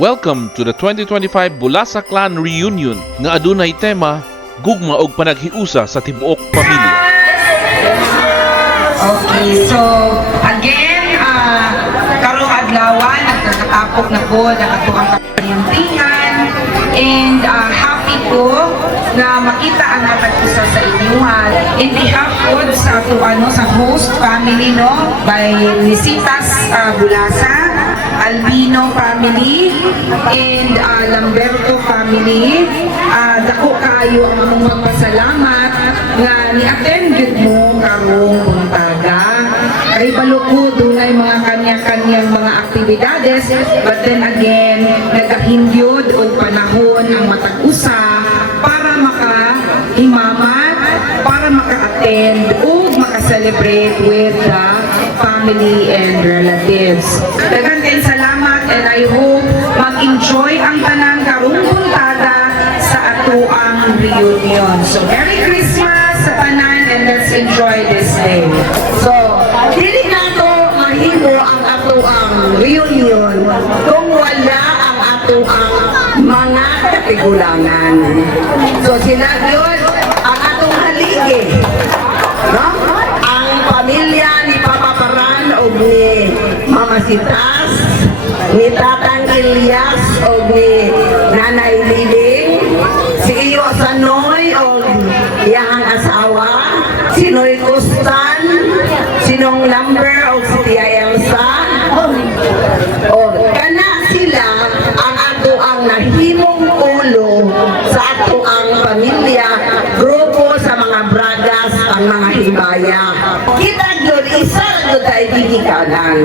Welcome to the 2025 Bulasa Clan Reunion nga adunay tema gugma og panaghiusa sa tibuok pamilya. Okay, so again, karong adlawan at nakatapok na po na ato ang kapayuntingan and happy ko na makita ang natag-usa sa inyuhan. In behalf po sa sa host family no by Nisitas Bulasa, Albino family, and Lamberto family. Dako kayo ang among magpasalamat nga ni-attend gud mo karong buntaga. Kay balukod dunay mga kanya-kanyang mga aktibidades, but then again, nagahingyod og panahon ang matag-usa para makahimamat, para maka-attend ug maka-celebrate with the family and relatives. Daghang kayong salamat and I hope mag-enjoy ang tanan karong buntaga sa ato ang reunion. So Merry Christmas sa tanan and let's enjoy this day. So, dili na to mahimo ang ato ang reunion kung wala ang ato ang mga katigulangan. So, sila yun ang atong haligi. No? Ang pamilya ni Papa Paran o ni Mama Sitas, ni Tatang Ilyas o ni Nanay Liling, si Iyo Sanoy o iyang asawa, si Noy Kustan, sinong Lamber o si Tiyayang San, o kana sila ang ato ang nahimong ulo sa ato ang pamilya, grupo sa mga bragas, ang mga himaya. Kita yun, isa yun tayo gigikanan,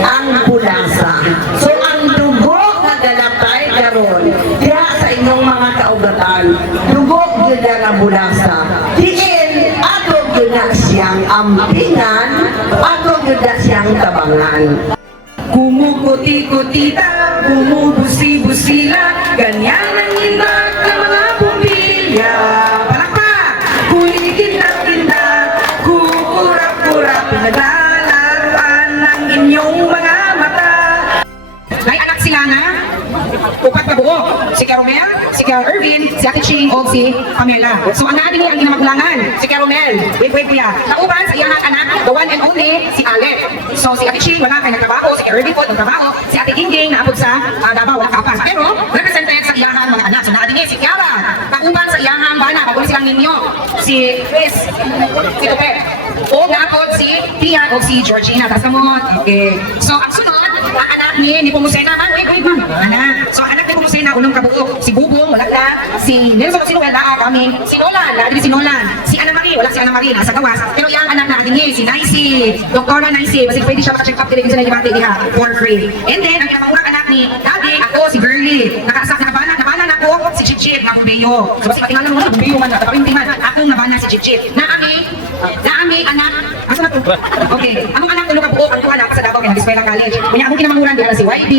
ang Bulasa. So ang dugo na galapay karon diha sa inyong mga kaugatan, dugo yun ang Bulasa. Diin, ato yun na siyang ampingan, ato yun na siyang tabangan. Kumukuti-kutita, bumubusi-busila, ganyan ang indak ng mga pumilya. Palakpak! Kuligid ng tindak, kukurap-kurap, pinaglalarapan ng inyong mga mata. May anak sila na, upat na buo. Si Caromel, si Irvin, si Ate Ching, o si Pamela. So ang natin ang ginamagulangan, si Caromel, wait kuya. Nauban sa iyang anak, the one and only, si Alec. So si Ate Ching, wala kayo nagtrabaho, si Irvin po nagtrabaho, si Ate Gingging, naabot sa Davao, wala kapas. Pero, represented sa iyang mga anak. So natin si Kiara, nauban sa iyang bana, pagod silang ninyo, si Chris, si Tope, o naabot si Tia o si Georgina. Tapos naman, okay. So ang sunod, ang anak ni Pumusena, wait, anak. So anak ni Pumusena, unang kabuo, si Bubong, wala na, si Nelson o si Noel, kami, si Nolan, si Nolan, si Ana Marie, wala si Ana Marie, nasa gawas. Pero yung anak natin niya, si Nicey, Doktora Nicey, kasi pwede siya maka-check up din sa nagibati niya for free. And then, ang pinamahurang anak ni Daddy, ako, si Burley, nakaasak na nabana na ako, si Chichip, na Bumbeo. So, kasi patingalan mo na, Bumbeo man, taparintiman, akong nabana si Chichip. Naami, anak, asa na to? Okay, ang anak ko kabuo, ang tuwa na sa Davao, Nag-Eskwela College. Kanya akong kinamahuran, di si YB.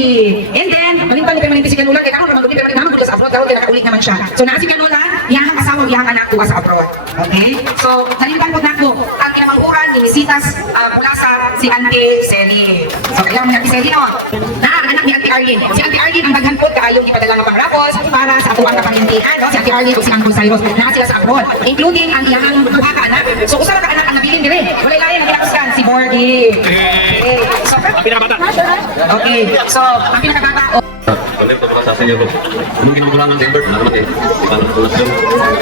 And then, malimpan ni Permanente si Canulan, kaya ako naman pero naman sa abroad, karoon, kaya nakaulit naman siya. So, na si Canulan, iyang asawa, iyang anak ko sa abroad. Okay? So, nalimpan po na ko, ang kinamahuran ni Nisitas Bulasa, si Auntie Selly. So, kailangan mo ni Auntie Selly, no? Anak ni Auntie Arlene. Si Auntie Arlene, ang daghan po, kaayong ipadala ng pangrapos para sa atuang kapanintihan, no? Si Auntie Arlene o si Uncle Cyrus, na sila sa abroad. Including ang iyang duha ka anak. So, usa ka anak ang nabilin dire. Wala lain ang kinapuskan, si Bordy. Okay. So, okay. So, ang pinakabata, Kami ito sa inyo ko. Anong ginugulangan sa Invert? Ano naman eh? Paano ko lang?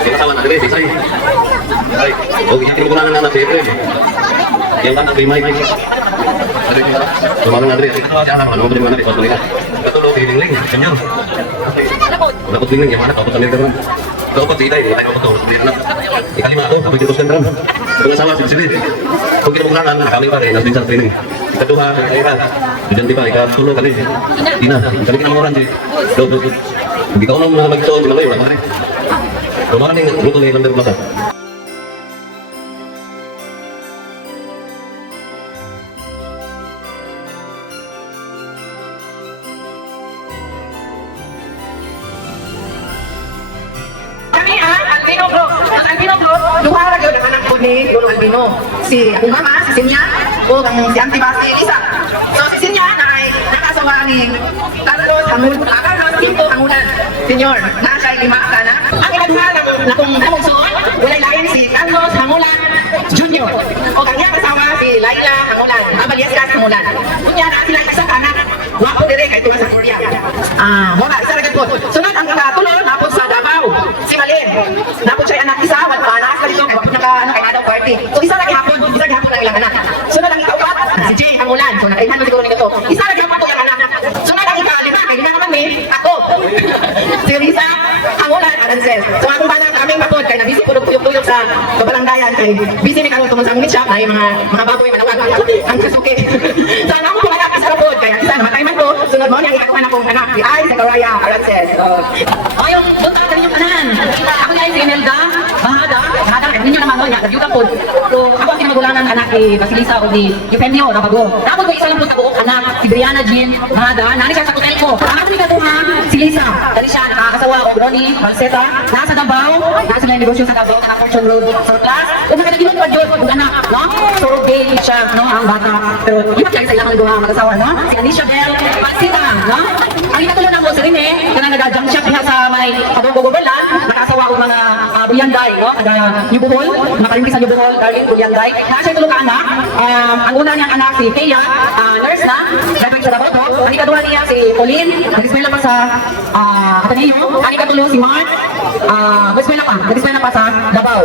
Kinasama na dire, Say. Ay, o ginugulangan na si Efrem. Yang kan kay Mike. Ada kita. Kemana na dire? Ano naman dire mana di patuloy na. Katulog hiling, senyor. Dapat hiling yang mana dapat tanil karon. Dapat tidak ini, tayo betul. Ikalima ako, kapag itutuskan karon. Pengasawa sini. Kung ginugulangan, kami pa rin, nasa training. Kedua, kailan. Dan tiba, ikatulog kali. Ina, kali kita orang je. Hindi ka unang magito, di malayo lang. Rumaning, luto na ilang masa. kami ang Albino Group. Ang Albino Group, duha ra gyud ang anak ko ni Lolo Albino. Si akong mama, si Sinya, o si Auntie Basi Elisa. So si Sinya ay nakaso asawa ni Carlos Pinto Hangunan Senior. Nasa 5 ka na. Ang ikaduha na kung namugsoon, walay lain si Carlos Hangulan Jr. O kanyang asawa si Laila Hangulan. Abaliaskas Hangulan. Kunya na sila isa ka anak. Wapo dire kay tuwa sa Korea. Muna, isa ra gud. Sunod ang katulong napod sa Davao. Si Malin. Napod siya anak isa, wala pa anak dito. Wapod naka kay Adaw Party. So isa ra gihapon ang ilang anak. Sunod ang ikaupat, si Jay Hangulan. So nakaihan mo siguro nito. Isa ra gihapon ang anak. Sunod ang ikalima, kay di na naman ni ako. Si Risa Hangulan Arances. So akong banang kaming mapod kay nabisi pud tuyok-tuyok sa kabalanggayan kay busy ni karon tungod sa meat shop na mga baboy manawag ang kasuki. Sana ako pumayag sa kapod kaya isa namatay man ko. Sunod mo niya ikakuha na kong anak si Ay Sakaraya Arances. O yung doon ka yung kanan. Ako na yung si Imelda, Bahada, ninyo naman no, yung nag-yuta po. So ako ang kinamagulangan anak ni Basilisa o ni Eugenio Rabago. Tapos ko isa lang po tabuok anak, si Brianna Jean Bahada, nari siya sa hotel ko. Ang ako ni Katuha, si Lisa. Dali siya, nakakasawa o Ronnie Balseta, nasa Davao, nasa na yung negosyo sa Davao, naka Fortune Road, surplus. Kung nagkatagilan pa Diyos, kung anak, no? So gay siya, no, ang bata. Pero hindi pa sa ilang mga mag-asawa, no? Si Anisha Bell, Pasita, no? Ang inatulong ng mo si Rene, kaya nag-jump shot diha sa may Kabong-Gogobelan, nakasawa ko mga Bulyanday, no? Kada New Bohol, makalimpi sa New Bohol, darling Bulyanday. Nasa siya tulong ka anak, ang una niyang anak si Thea, nurse na, driving sa Davao, ang ikaduha niya si Pauline, nag-eskwela pa sa Ateneo, ang ikatulong si Mark, nag-eskwela pa sa Davao.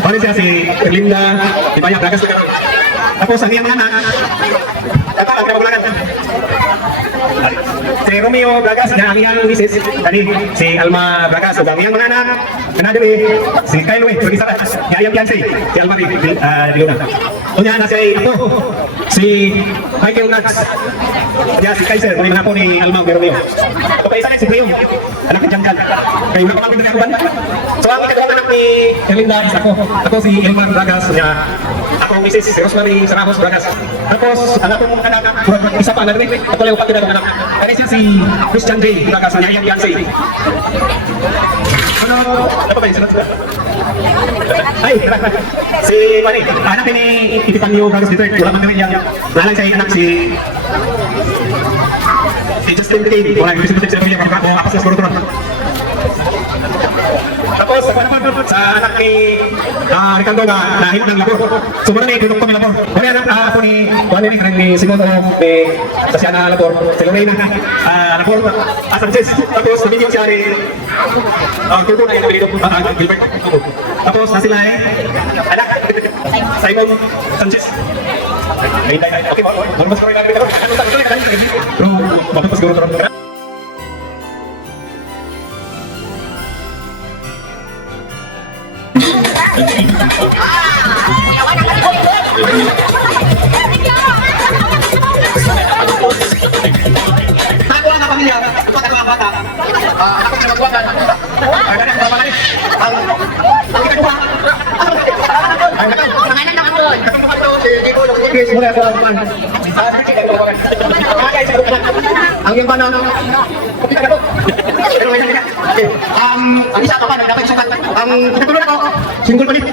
Bali siya si Erlinda Ibaya Bragas na karon. Tapos ang iyang mga anak, tatawag na magulagan. Si Romeo Bragas na ang iyang misis, kani si Alma Bragas. So ang iyang mga anak, kanadili si Kyle Way, so isa ka, yung iyang fiancé, si Alma Leona. Kunya na si Apo, si Michael Nax. Ya si Kaiser, kung mga po ni Alma Romeo. So kaya isa na si Cleo, anak ni Jangkan. Kaya magpapagod na kakuban. So ang ikagawang anak ni Erlinda is ako. Ako si Elmar Bragas, niya. Ako ang misis, si Rosemary Sarajos Bragas. Tapos, ang akong anak, isa pa na rin. Ako lang upat na anak. Kaya siya si Christian J. Bragas, niya yung fiancé. Ano pa ba yun? Ay, si Mani, anak ni Itipanyo Bragas dito. Wala man naman yan. Nalang siya anak si Justin K. Wala yung Justin K. Siya yung ako sa Skorotron. Tapos, sa anak ni Ricardo na nahit ng labor. So, muna na itulong ko ng labor. Muna anak ako ni Juan ni Karang ni Simon ni Tasiana labor. Si Lorena labor Sanchez. Tapos, nabigyan siya ni Tuto na yung Gilbert. Tapos, na sila anak Simon Sanchez. Okay, mas ko rin namin ako. Ano sa ito? Pero, mapapas siguro ito. Nakuha na pamilya, ito ang bata. Ako na magwagan. Ang ikaduha. Pangalan ng ako. Ang yung bana ang isa pa dapat sukat. Ang katulad ko, single pa din.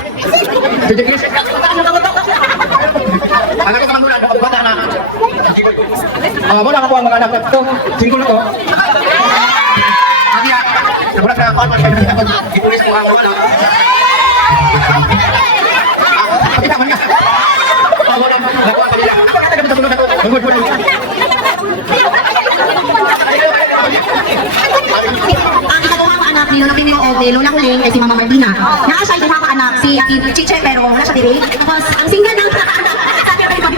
Sige, Chris. Anak ko kamandulan, bata na. Muna ako ang mga anak ko. Single ko. Adia, nabulat na ako ang ipulis ko ang wala. Kita man ka. Wala na ako ang kanila. Ako na taga-tulungan ako. Tungod po na. Ang ikalawang anak ni Lola Pinio o ni Lola Huling ay si Mama Martina. Naa siya yung mga anak, si Ati Chiche pero wala siya diri. Tapos ang single ng sabi ko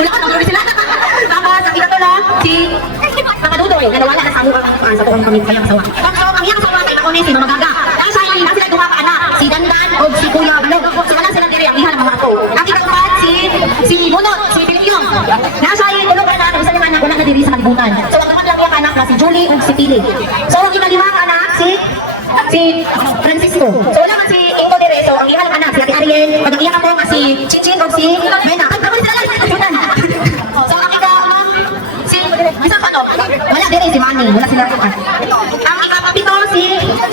wala ka nagro sila. Tapos ang ikatlo si Mama Dudoy na nawala na sa among sa tuong kami kayang sawa. Tapos ang iyang sawa kay ako ni si Mama Gaga. Naa siya yung sila duha ka anak, si Dandan o si Kuya Balog. So wala sila diri ang iha ng mga ato. Ang ikatlo kalibutan. So ang naman lang yung anak na si Julie ug si Pili. So ang ikalima nga anak si Francisco. So wala nga si Ingo Dereso, ang ilang anak si Ate Ariel, pag ang iyak ako nga si Chinchin ug si Mena. Ay, ako sila lang. So ang si isang pato, wala din si Manny, wala sila rin. Ang ikapito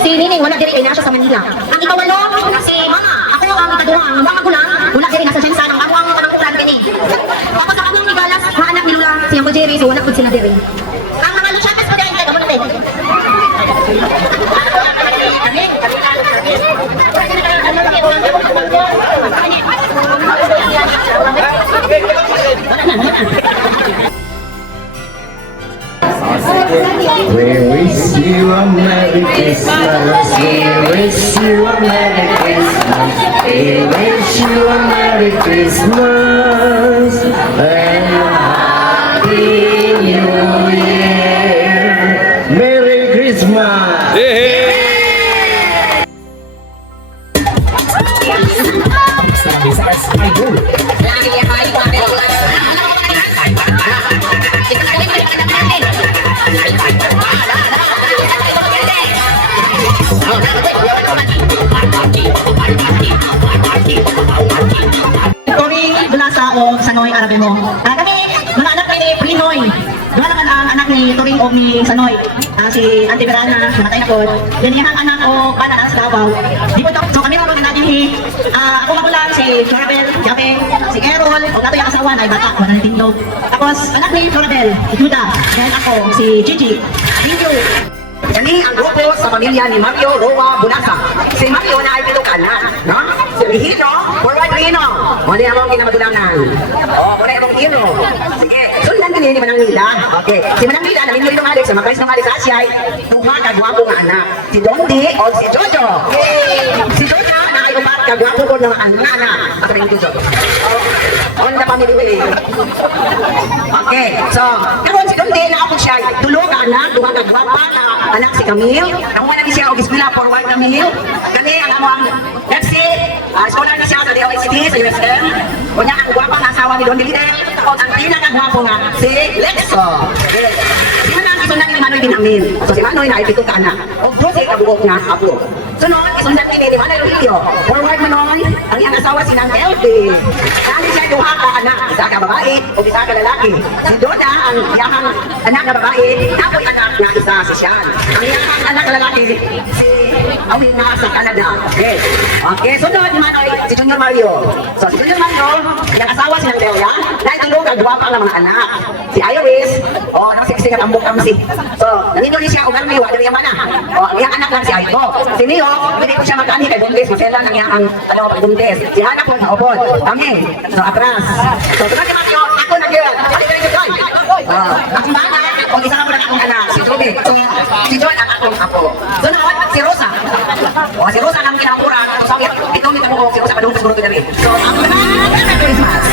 si Nining, wala din nasa sa Manila. Ang ikawalo si Mama, ako ang ikaduha, ang mga magulang, wala din nasa Jensa, ang awang panangutlan kini. Tapos ang akong igalas, mga anak ni Lula, si Uncle Jerry, so wala po sila din. Ang mga Lucianes ko din, kaya mo natin. We wish you a Merry Christmas. We wish you a Merry Christmas. We wish you a Merry Christmas and a Happy New Year. Merry Christmas. Kami Bulasa o Sanoy Arabino. Kami mga anak ni Prinoy. Dua naman ang anak ni Turing o ni Sanoy. Si Auntie Verana, namatay na po. Ganyan ang anak o Pananas Davao. Di po so kami naman natin ako magulang si Florabel, Jape, si Errol, o dato yung asawa na ay bata, wala na tindog. Tapos anak ni Florabel, Juda, and ako si Gigi. Thank you. Kani ang grupo sa pamilya ni Mario Roa Bulasa. Si Mario na ay pitong anak, no? Si Hino, forward Rino. Muna ang kinamagulangan. Muna ang Hino. Sige, sundan din ni Manang Nila. Okay, si Manang Nila, namin mo Alex, sa mga Alex Asyay, tuha kagwapo nga anak. Si Dondi o si Jojo. Si Jojo na ay umat kagwapo ko ng anak. At rin ito, Jojo. On the family way. Okay, so, karon si Dondi na ako siya, tulo ka anak, tuha kagwapa na anak si Camille. Ako nga lagi siya, Ogismila, forward Camille. Kani, ang amang, let's see, scholar ni siya sa DOHT, sa USM. Kunya, ang gwapang asawa ni Don Dilide. Tapos, ang pinakagwapo nga, si Lexo. Okay. Si Manang, isundan ni Manoy Binamin. So, si Manoy na ipito ka anak. O, bro, si kabuok nga, apo. Sunod, isundan ni Manoy Rilio. Forward Manoy, ang iyang asawa si Nang Elby. Kani siya duha ka anak, isa ka babae, o isa ka lalaki. Si Doda, ang iyang anak na babae, tapoy anak nga isa si Sian. Ang iyang anak na lalaki, si Awin na sa Canada. Okay. Okay, sunod Manoy, si Junior Mario. So, si Junior Mario, yung asawa si Nang Delia, dahil tulong kagwapa ng mga anak. Si Iris, o, nasiksik at ambok kamsi. So, nanino ni siya, ugal may wala yung mana. O, ang iyang anak lang si Aiko. Si Mio, hindi ko siya magkani kay Bundes, masela ng iyang Bundes. Si Anak po sa upod. Kami, so atras. So, sunod ni Mario, ako nag-iwan. Ang bata, kung isa ka mo na akong anak, si Joby. So, si John ang akong apo. Sunod, si Rosa. O, si Rosa ang kinakura. Sabi, ito nito mo, si Rosa, padung siguro ko na rin. So, ang Christmas.